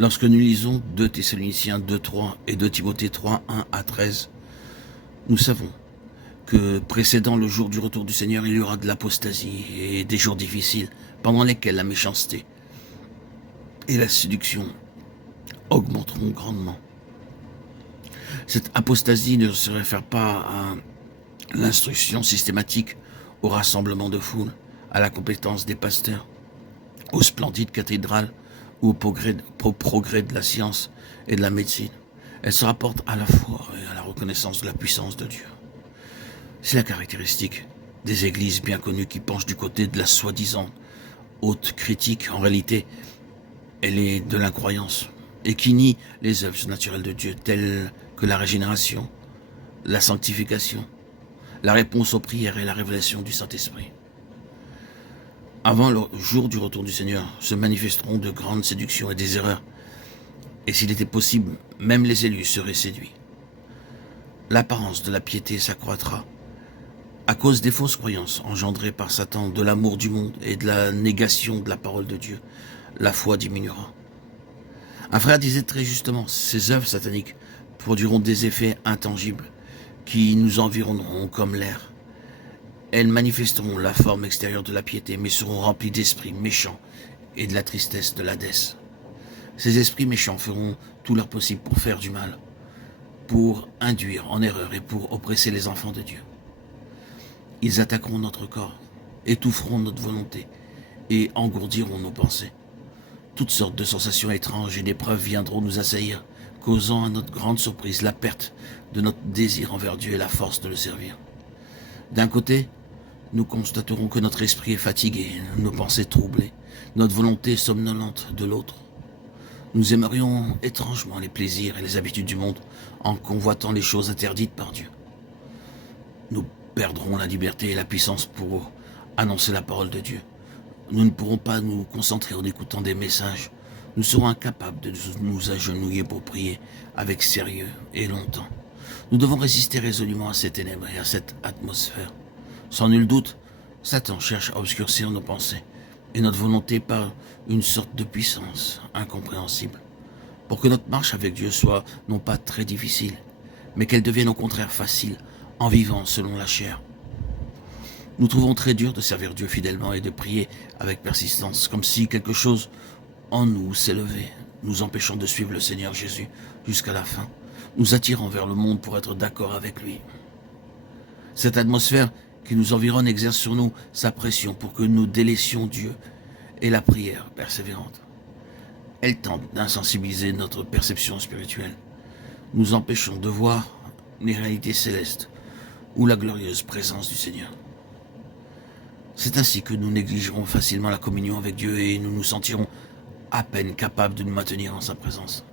Lorsque nous lisons 2 Thessaloniciens 2.3 et 2 Timothée 3.1-13, nous savons que précédant le jour du retour du Seigneur, il y aura de l'apostasie et des jours difficiles pendant lesquels la méchanceté et la séduction augmenteront grandement. Cette apostasie ne se réfère pas à l'instruction systématique, au rassemblement de foule, à la compétence des pasteurs, aux splendides cathédrales ou au progrès de la science et de la médecine. Elle se rapporte à la foi et à la reconnaissance de la puissance de Dieu. C'est la caractéristique des églises bien connues qui penchent du côté de la soi-disant haute critique. En réalité, elle est de l'incroyance et qui nie les œuvres naturelles de Dieu telles que la régénération, la sanctification, la réponse aux prières et la révélation du Saint-Esprit. Avant le jour du retour du Seigneur, se manifesteront de grandes séductions et des erreurs. Et s'il était possible, même les élus seraient séduits. L'apparence de la piété s'accroîtra à cause des fausses croyances engendrées par Satan, de l'amour du monde et de la négation de la parole de Dieu. La foi diminuera. Un frère disait très justement, ces œuvres sataniques produiront des effets intangibles qui nous environneront comme l'air. Elles manifesteront la forme extérieure de la piété, mais seront remplies d'esprits méchants et de la tristesse de l'Hadès. Ces esprits méchants feront tout leur possible pour faire du mal, pour induire en erreur et pour oppresser les enfants de Dieu. Ils attaqueront notre corps, étoufferont notre volonté et engourdiront nos pensées. Toutes sortes de sensations étranges et d'épreuves viendront nous assaillir, causant à notre grande surprise la perte de notre désir envers Dieu et la force de le servir. D'un côté, nous constaterons que notre esprit est fatigué, nos pensées troublées, notre volonté somnolente de l'autre. Nous aimerions étrangement les plaisirs et les habitudes du monde en convoitant les choses interdites par Dieu. Nous perdrons la liberté et la puissance pour annoncer la parole de Dieu. Nous ne pourrons pas nous concentrer en écoutant des messages. Nous serons incapables de nous agenouiller pour prier avec sérieux et longtemps. Nous devons résister résolument à ces ténèbres et à cette atmosphère. Sans nul doute, Satan cherche à obscurcir nos pensées et notre volonté par une sorte de puissance incompréhensible, pour que notre marche avec Dieu soit non pas très difficile, mais qu'elle devienne au contraire facile en vivant selon la chair. Nous trouvons très dur de servir Dieu fidèlement et de prier avec persistance, comme si quelque chose en nous s'élevait, nous empêchant de suivre le Seigneur Jésus jusqu'à la fin, nous attirant vers le monde pour être d'accord avec lui. Cette atmosphère qui nous environne exerce sur nous sa pression pour que nous délaissions Dieu et la prière persévérante. Elle tente d'insensibiliser notre perception spirituelle, nous empêchant de voir les réalités célestes ou la glorieuse présence du Seigneur. C'est ainsi que nous négligerons facilement la communion avec Dieu et nous nous sentirons à peine capables de nous maintenir en sa présence.